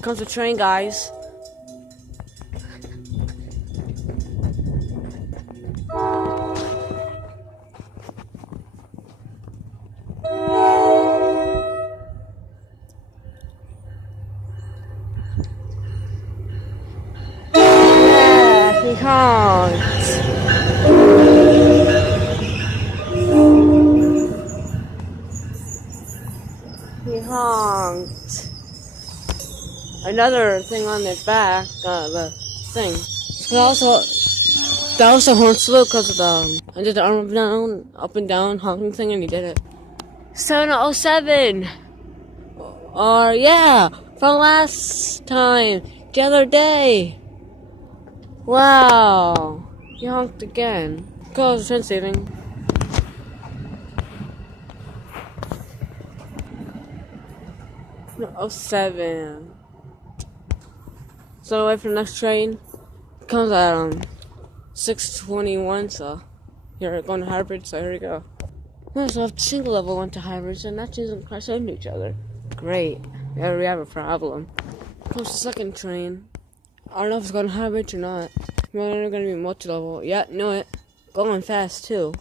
Comes the train, guys. Yeah, he honked. He honked. Another thing on the back, the thing. That also horns slow because of the. I did the arm up and down honking thing, and he did it. 707. Yeah, from last time, the other day. Wow, he honked again. Cause train saving. No, 07. So wait for the next train. It comes at 6:21. So here going to hybrid. So here we go. So if single level went to hybrids, and that doesn't crash into each other. Great. Yeah, we have a problem. Comes the second train. I don't know if it's going to hybrid or not. We're going to be multi-level. Yeah, know it. Going fast too.